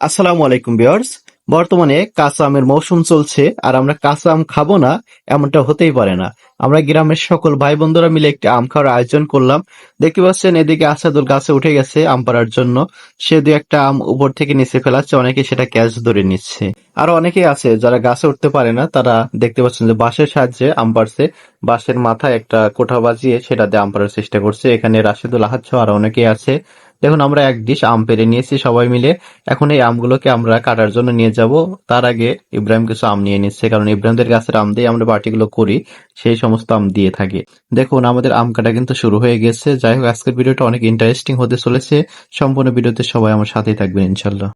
আসসালামু আলাইকুম ভিউয়ার্স। বর্তমানে কাঁচা আমের মৌসুম চলছে আর আমরা কাঁচা আম খাবো না এমনটা হতেই পারে না। আমরা গ্রামের সকল ভাই বন্ধুরা মিলে একটি আম খাওয়ার আয়োজন করলাম। দেখতে পাচ্ছেন এদিকে আসাদুল গাছে উঠে গেছে আম পাড়ার জন্য। সে দু একটা আম উপর থেকে নিচে ফেলাচ্ছে, অনেকে সেটা ক্যাচ ধরে নিচ্ছে। আরো অনেকেই আছে যারা গাছে উঠতে পারে না, তারা দেখতে পাচ্ছেন যে বাঁশের সাহায্যে আম পাড়ছে। বাঁশের মাথায় একটা কোঠা বাজিয়ে সেটা দিয়ে আম পাড়ার চেষ্টা করছে। এখানে রাশেদুল আহাদ সহ আরো অনেকেই আছে। দেখুন আমরা এক ডিশ আম পেড়ে নিয়েছি সবাই মিলে। এখন এই আমগুলোকে আমরা কাটার জন্য নিয়ে যাব। তার আগে ইব্রাহিম কিছু আম নিয়ে নিচ্ছে, কারণ ইব্রাহিমদের গাছের আম দিয়ে আমরা পার্টিগুলো করি, সেই সমস্ত আম দিয়ে থাকি। দেখুন আমাদের আম কাটা কিন্তু শুরু হয়ে গেছে। যাই হোক, আজকের ভিডিওটা অনেক ইন্টারেস্টিং হতে চলেছে। সম্পূর্ণ ভিডিওতে সবাই আমার সাথেই থাকবেন ইনশাল্লাহ।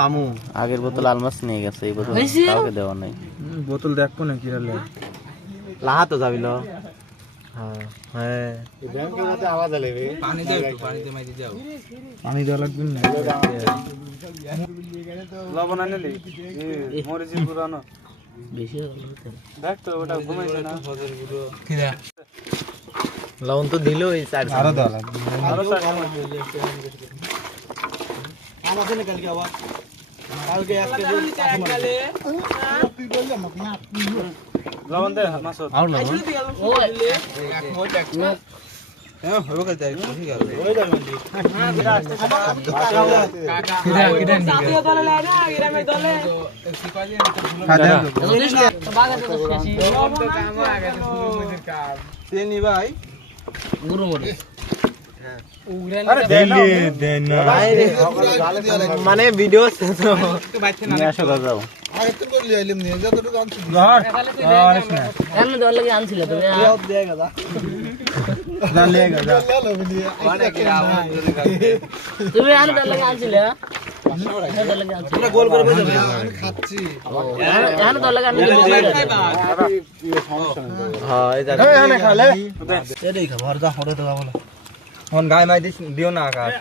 মামু আগের বোতল আলমাস নিয়ে গেছে, এই বোতল কাউকে দেওয়া নাই। বোতল দেখবো না কিরালে লাহা তো যাবিল। পানি দেওয়া লাগবে না লবণ আনলে মরিচি পুরানো দেখ তো ওটা ঘুমাইছে না লবণ তো দিল আরো দেওয়া লাগবে আরো আমাদের কালকে আবার কালকে লবণ দে মাছ আর লবণ হ্যাঁ হবে কাজ তাই ঠিক আছে ওই দাও মন্দি কিরা কিরা সাথে দলে না গ্রামের দলে সিপাহি খাদে বাগাতে তো শেষই লবণ তো কাম আগে শুরু করে কাজ তেনি ভাই গুরু মরে মানে ভিডিও নিয়ে আসো যাও। গায়ে মাই দিও না আকাশ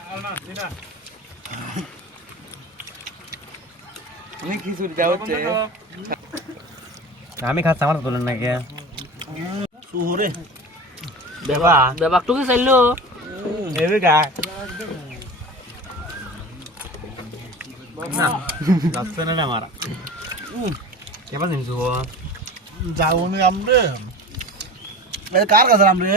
আমি খাচ্ছি আমার বলেন নাকি বেবাকটুকু চাইলো যাচ্ছে না আমার কেমন জিনিস যাও নি আমরে কার কাছে আমরে